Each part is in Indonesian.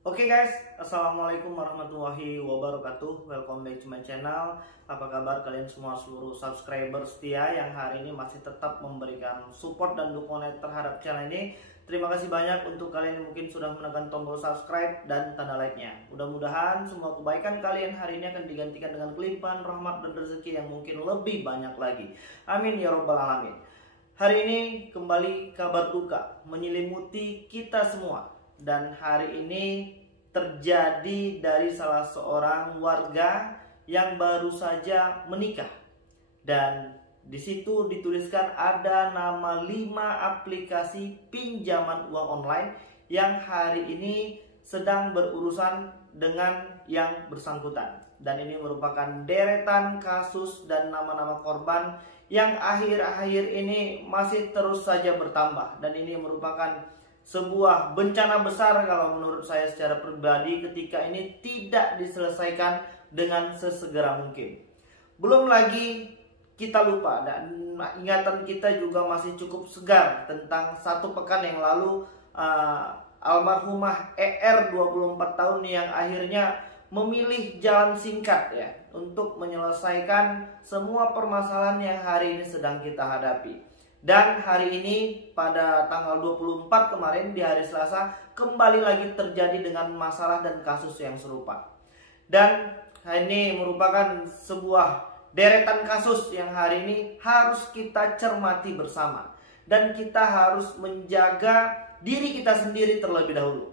Oke guys, assalamualaikum warahmatullahi wabarakatuh. Welcome back to my channel. Apa kabar kalian semua seluruh subscriber setia yang hari ini masih tetap memberikan support dan dukungan terhadap channel ini. Terima kasih banyak untuk kalian yang mungkin sudah menekan tombol subscribe dan tanda like-nya. Mudah-mudahan semua kebaikan kalian hari ini akan digantikan dengan kelimpahan rahmat dan rezeki yang mungkin lebih banyak lagi. Amin ya robbal alamin. Hari ini kembali kabar duka menyelimuti kita semua. Dan hari ini terjadi dari salah seorang warga yang baru saja menikah. Dan di situ dituliskan ada nama 5 aplikasi pinjaman uang online yang hari ini sedang berurusan dengan yang bersangkutan. Dan ini merupakan deretan kasus dan nama-nama korban yang akhir-akhir ini masih terus saja bertambah. Dan ini merupakan sebuah bencana besar kalau menurut saya secara pribadi ketika ini tidak diselesaikan dengan sesegera mungkin. Belum lagi kita lupa dan ingatan kita juga masih cukup segar tentang 1 pekan yang lalu almarhumah ER 24 tahun yang akhirnya memilih jalan singkat ya untuk menyelesaikan semua permasalahan yang hari ini sedang kita hadapi. Dan hari ini pada tanggal 24 kemarin di hari Selasa kembali lagi terjadi dengan masalah dan kasus yang serupa. Dan ini merupakan sebuah deretan kasus yang hari ini harus kita cermati bersama. Dan kita harus menjaga diri kita sendiri terlebih dahulu.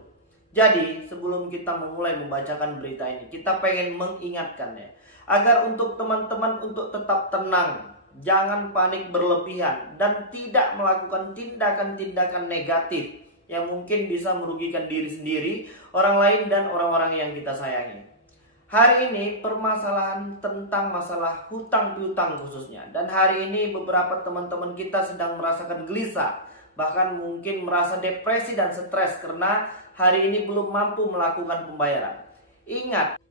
Jadi sebelum kita memulai membacakan berita ini, kita pengen mengingatkan ya, agar untuk teman-teman untuk tetap tenang. Jangan panik berlebihan dan tidak melakukan tindakan-tindakan negatif yang mungkin bisa merugikan diri sendiri, orang lain dan orang-orang yang kita sayangi. Hari ini permasalahan tentang masalah hutang piutang khususnya. Dan hari ini beberapa teman-teman kita sedang merasakan gelisah, bahkan mungkin merasa depresi dan stres karena hari ini belum mampu melakukan pembayaran. Ingat,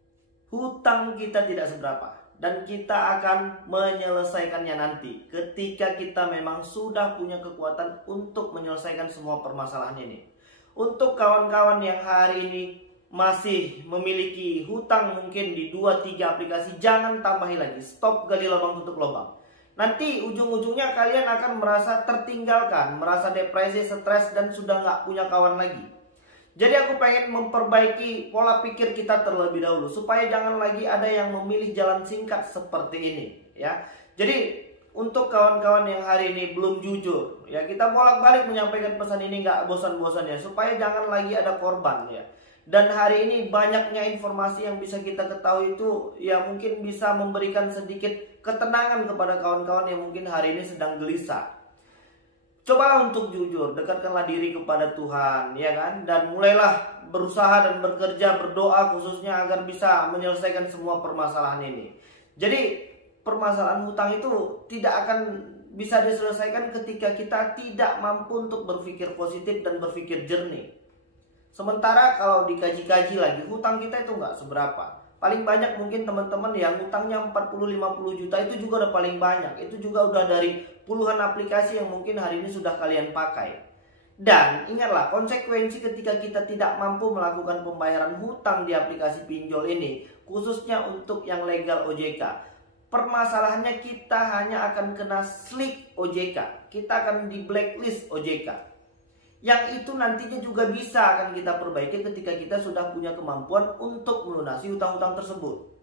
hutang kita tidak seberapa. Dan kita akan menyelesaikannya nanti ketika kita memang sudah punya kekuatan untuk menyelesaikan semua permasalahan ini. Untuk kawan-kawan yang hari ini masih memiliki hutang mungkin di 2-3 aplikasi, jangan tambahi lagi. Stop gali lubang tutup lubang. Nanti ujung-ujungnya kalian akan merasa tertinggalkan, merasa depresi, stres, dan sudah nggak punya kawan lagi. Jadi aku pengen memperbaiki pola pikir kita terlebih dahulu supaya jangan lagi ada yang memilih jalan singkat seperti ini ya. Jadi untuk kawan-kawan yang hari ini belum jujur ya, kita bolak-balik menyampaikan pesan ini nggak bosan-bosan ya, supaya jangan lagi ada korban ya. Dan hari ini banyaknya informasi yang bisa kita ketahui itu ya mungkin bisa memberikan sedikit ketenangan kepada kawan-kawan yang mungkin hari ini sedang gelisah. Cobalah untuk jujur, dekatkanlah diri kepada Tuhan, ya kan? Dan mulailah berusaha dan bekerja, berdoa khususnya agar bisa menyelesaikan semua permasalahan ini. Jadi permasalahan hutang itu tidak akan bisa diselesaikan ketika kita tidak mampu untuk berpikir positif dan berpikir jernih. Sementara kalau dikaji-kaji lagi, hutang kita itu nggak seberapa. Paling banyak mungkin teman-teman yang hutangnya 40-50 juta itu juga udah paling banyak. Itu juga udah dari puluhan aplikasi yang mungkin hari ini sudah kalian pakai. Dan ingatlah, konsekuensi ketika kita tidak mampu melakukan pembayaran hutang di aplikasi pinjol ini, khususnya untuk yang legal OJK. Permasalahannya kita hanya akan kena slick OJK. Kita akan di blacklist OJK. Yang itu nantinya juga bisa akan kita perbaiki ketika kita sudah punya kemampuan untuk melunasi hutang-hutang tersebut.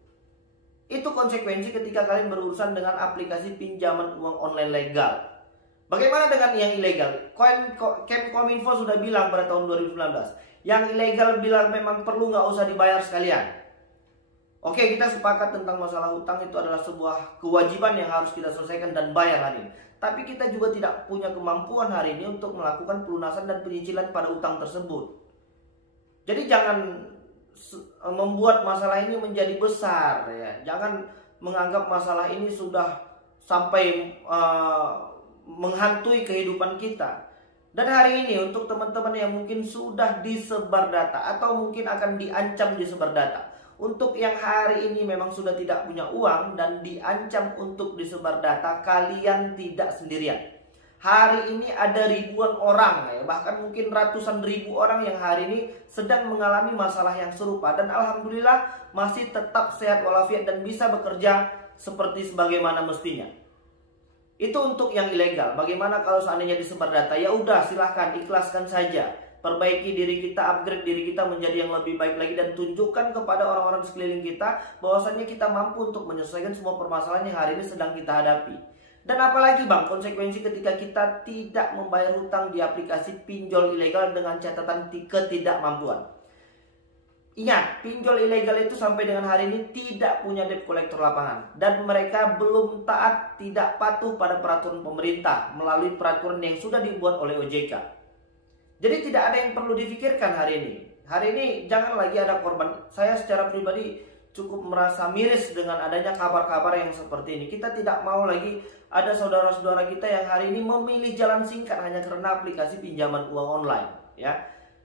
Itu konsekuensi ketika kalian berurusan dengan aplikasi pinjaman uang online legal. Bagaimana dengan yang ilegal? Kemkominfo sudah bilang pada tahun 2019, yang ilegal bilang memang perlu nggak usah dibayar sekalian. Oke, kita sepakat tentang masalah hutang itu adalah sebuah kewajiban yang harus kita selesaikan dan bayar hari ini. Tapi kita juga tidak punya kemampuan hari ini untuk melakukan pelunasan dan penyicilan pada hutang tersebut. Jadi jangan membuat masalah ini menjadi besar ya. Jangan menganggap masalah ini sudah sampai menghantui kehidupan kita. Dan hari ini untuk teman-teman yang mungkin sudah disebar data atau mungkin akan diancam disebar data. Untuk yang hari ini memang sudah tidak punya uang dan diancam untuk disebar data, kalian tidak sendirian. hari ini ada ribuan orang, ya, bahkan mungkin ratusan ribu orang yang hari ini sedang mengalami masalah yang serupa. Dan alhamdulillah masih tetap sehat walafiat dan bisa bekerja seperti sebagaimana mestinya. Itu untuk yang ilegal. Bagaimana kalau seandainya disebar data? Ya udah, silahkan ikhlaskan saja. Perbaiki diri kita, upgrade diri kita menjadi yang lebih baik lagi, dan tunjukkan kepada orang-orang di sekeliling kita bahwasannya kita mampu untuk menyelesaikan semua permasalahan yang hari ini sedang kita hadapi. Dan apalagi bang, konsekuensi ketika kita tidak membayar hutang di aplikasi pinjol ilegal dengan catatan ketidakmampuan. Ingat, pinjol ilegal itu sampai dengan hari ini tidak punya debt collector lapangan. Dan mereka belum taat, tidak patuh pada peraturan pemerintah melalui peraturan yang sudah dibuat oleh OJK. Jadi tidak ada yang perlu difikirkan hari ini. Hari ini jangan lagi ada korban. Saya secara pribadi cukup merasa miris dengan adanya kabar-kabar yang seperti ini. Kita tidak mau lagi ada saudara-saudara kita yang hari ini memilih jalan singkat hanya karena aplikasi pinjaman uang online. Ya,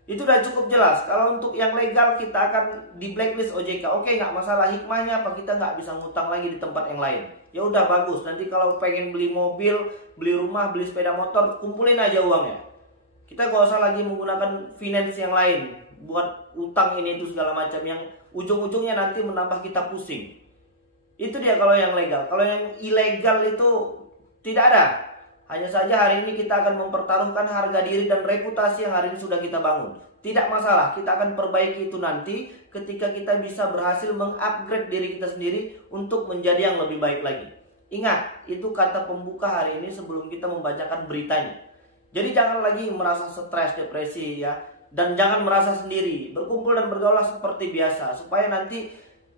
itu udah cukup jelas. Kalau untuk yang legal kita akan di blacklist OJK. Oke, nggak masalah. Hikmahnya apa? Kita nggak bisa ngutang lagi di tempat yang lain. Ya udah, bagus. Nanti kalau pengen beli mobil, beli rumah, beli sepeda motor, kumpulin aja uangnya. Kita gak usah lagi menggunakan finance yang lain buat utang ini itu segala macam yang ujung-ujungnya nanti menambah kita pusing. Itu dia kalau yang legal. Kalau yang ilegal itu tidak ada. Hanya saja hari ini kita akan mempertaruhkan harga diri dan reputasi yang hari ini sudah kita bangun. Tidak masalah, kita akan perbaiki itu nanti ketika kita bisa berhasil mengupgrade diri kita sendiri untuk menjadi yang lebih baik lagi. Ingat, itu kata pembuka hari ini sebelum kita membacakan beritanya. Jadi jangan lagi merasa stres, depresi ya. Dan jangan merasa sendiri. Berkumpul dan bergaul seperti biasa. Supaya nanti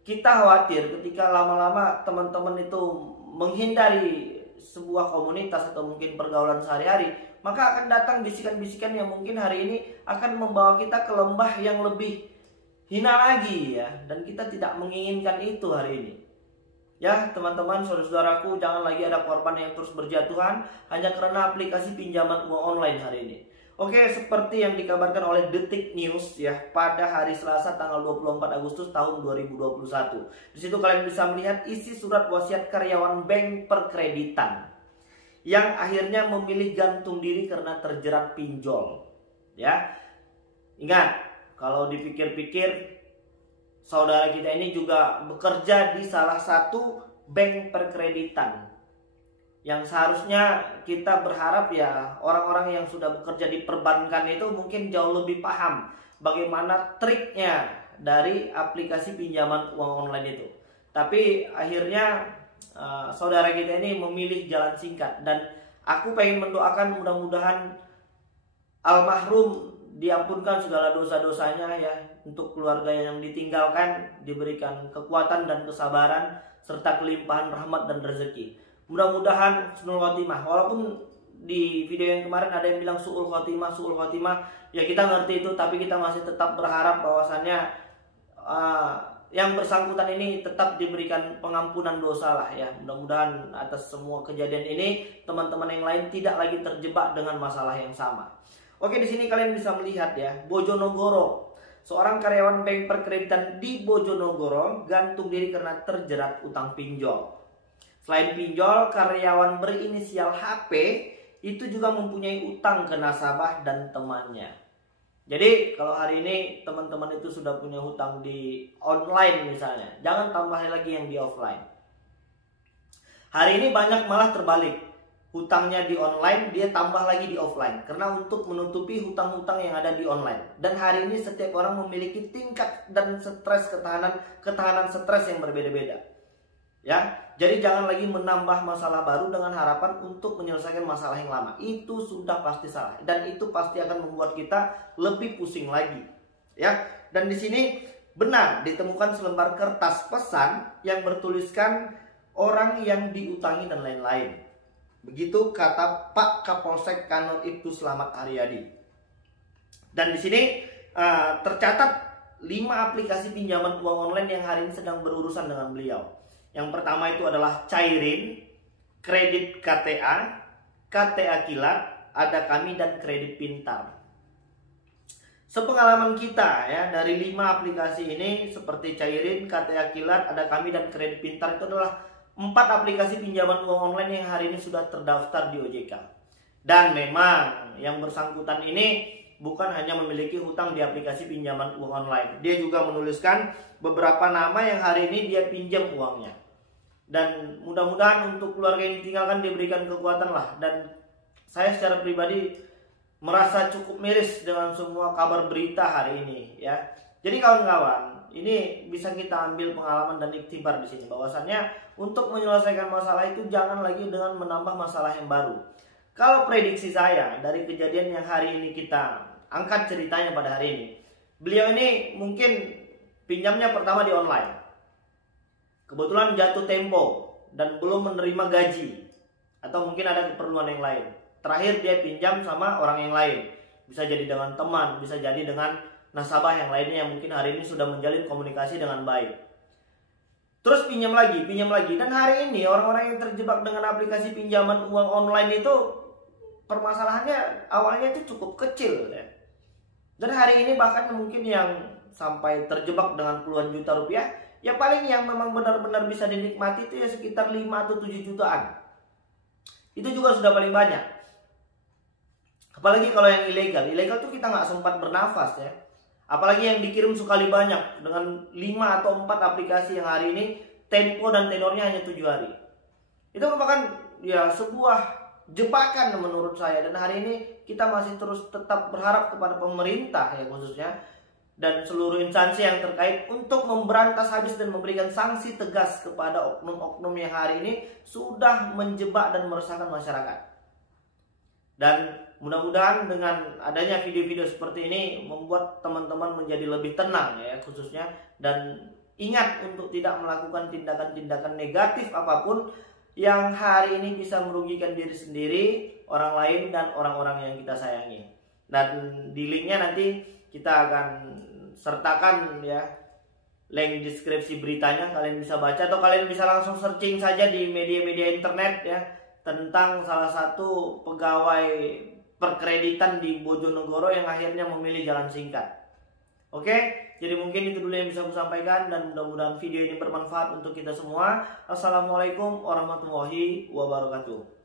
kita khawatir ketika lama-lama teman-teman itu menghindari sebuah komunitas atau mungkin pergaulan sehari-hari, maka akan datang bisikan-bisikan yang mungkin hari ini akan membawa kita ke lembah yang lebih hina lagi ya. Dan kita tidak menginginkan itu hari ini. Ya teman-teman, saudara-saudaraku, jangan lagi ada korban yang terus berjatuhan hanya karena aplikasi pinjaman uang online hari ini. Oke, seperti yang dikabarkan oleh Detik News ya pada hari Selasa tanggal 24 Agustus tahun 2021. Di situ kalian bisa melihat isi surat wasiat karyawan bank perkreditan yang akhirnya memilih gantung diri karena terjerat pinjol. Ya. Ingat, kalau dipikir-pikir saudara kita ini juga bekerja di salah satu bank perkreditan yang seharusnya kita berharap ya orang-orang yang sudah bekerja di perbankan itu mungkin jauh lebih paham bagaimana triknya dari aplikasi pinjaman uang online itu. Tapi akhirnya saudara kita ini memilih jalan singkat, dan aku pengen mendoakan mudah-mudahan almarhum diampunkan segala dosa-dosanya ya, untuk keluarga yang ditinggalkan diberikan kekuatan dan kesabaran serta kelimpahan rahmat dan rezeki. Mudah-mudahan husnul khotimah. Walaupun di video yang kemarin ada yang bilang su'ul khotimah, ya kita ngerti itu, tapi kita masih tetap berharap bahwasannya yang bersangkutan ini tetap diberikan pengampunan dosa lah ya. Mudah-mudahan atas semua kejadian ini teman-teman yang lain tidak lagi terjebak dengan masalah yang sama. Oke, di sini kalian bisa melihat ya, Bojonegoro. Seorang karyawan bank perkreditan di Bojonegoro gantung diri karena terjerat utang pinjol. Selain pinjol, karyawan berinisial HP itu juga mempunyai utang ke nasabah dan temannya. Jadi kalau hari ini teman-teman itu sudah punya hutang di online misalnya, jangan tambah lagi yang di offline. Hari ini banyak malah terbalik. Hutangnya di online, dia tambah lagi di offline. Karena untuk menutupi hutang-hutang yang ada di online. Dan hari ini setiap orang memiliki tingkat dan stres ketahanan stres yang berbeda-beda. Ya, jadi jangan lagi menambah masalah baru dengan harapan untuk menyelesaikan masalah yang lama. Itu sudah pasti salah. Dan itu pasti akan membuat kita lebih pusing lagi. Ya, dan di sini benar ditemukan selembar kertas pesan yang bertuliskan orang yang diutangi dan lain-lain. Begitu kata Pak Kapolsek Kanur Ibtu Slamet Haryadi. Dan di sini tercatat 5 aplikasi pinjaman uang online yang hari ini sedang berurusan dengan beliau. Yang pertama itu adalah Cairin, Kredit KTA, KTA Kilat, Ada Kami, dan Kredit Pintar. Sepengalaman kita ya, dari 5 aplikasi ini seperti Cairin, KTA Kilat, Ada Kami, dan Kredit Pintar itu adalah 4 aplikasi pinjaman uang online yang hari ini sudah terdaftar di OJK. Dan memang yang bersangkutan ini bukan hanya memiliki hutang di aplikasi pinjaman uang online. Dia juga menuliskan beberapa nama yang hari ini dia pinjam uangnya. Dan mudah-mudahan untuk keluarga yang ditinggalkan diberikan kekuatan lah. Dan saya secara pribadi merasa cukup miris dengan semua kabar berita hari ini ya. Jadi kawan-kawan, ini bisa kita ambil pengalaman dan iktibar di sini bahwasannya untuk menyelesaikan masalah itu jangan lagi dengan menambah masalah yang baru. Kalau prediksi saya dari kejadian yang hari ini kita angkat ceritanya pada hari ini, beliau ini mungkin pinjamnya pertama di online, kebetulan jatuh tempo dan belum menerima gaji, atau mungkin ada keperluan yang lain. Terakhir dia pinjam sama orang yang lain, bisa jadi dengan teman, bisa jadi dengan nasabah yang lainnya yang mungkin hari ini sudah menjalin komunikasi dengan baik. Terus pinjam lagi, dan hari ini orang-orang yang terjebak dengan aplikasi pinjaman uang online itu permasalahannya awalnya itu cukup kecil ya. Dan hari ini bahkan mungkin yang sampai terjebak dengan puluhan juta rupiah, ya paling yang memang benar-benar bisa dinikmati itu ya sekitar 5 atau 7 jutaan. Itu juga sudah paling banyak. Apalagi kalau yang ilegal tuh kita nggak sempat bernafas ya. Apalagi yang dikirim sekali banyak dengan 5 atau 4 aplikasi yang hari ini tempo dan tenornya hanya 7 hari. Itu merupakan ya sebuah jebakan menurut saya. Dan hari ini kita masih terus tetap berharap kepada pemerintah ya khususnya dan seluruh instansi yang terkait untuk memberantas habis dan memberikan sanksi tegas kepada oknum-oknum yang hari ini sudah menjebak dan meresahkan masyarakat. Dan mudah-mudahan dengan adanya video-video seperti ini membuat teman-teman menjadi lebih tenang ya khususnya, dan ingat untuk tidak melakukan tindakan-tindakan negatif apapun yang hari ini bisa merugikan diri sendiri, orang lain, dan orang-orang yang kita sayangi. Dan di linknya nanti kita akan sertakan ya link deskripsi beritanya, kalian bisa baca atau kalian bisa langsung searching saja di media-media internet ya tentang salah satu pegawai perkreditan di Bojonegoro yang akhirnya memilih jalan singkat. Oke, jadi mungkin itu dulu yang bisa aku sampaikan dan mudah-mudahan video ini bermanfaat untuk kita semua. Assalamualaikum warahmatullahi wabarakatuh.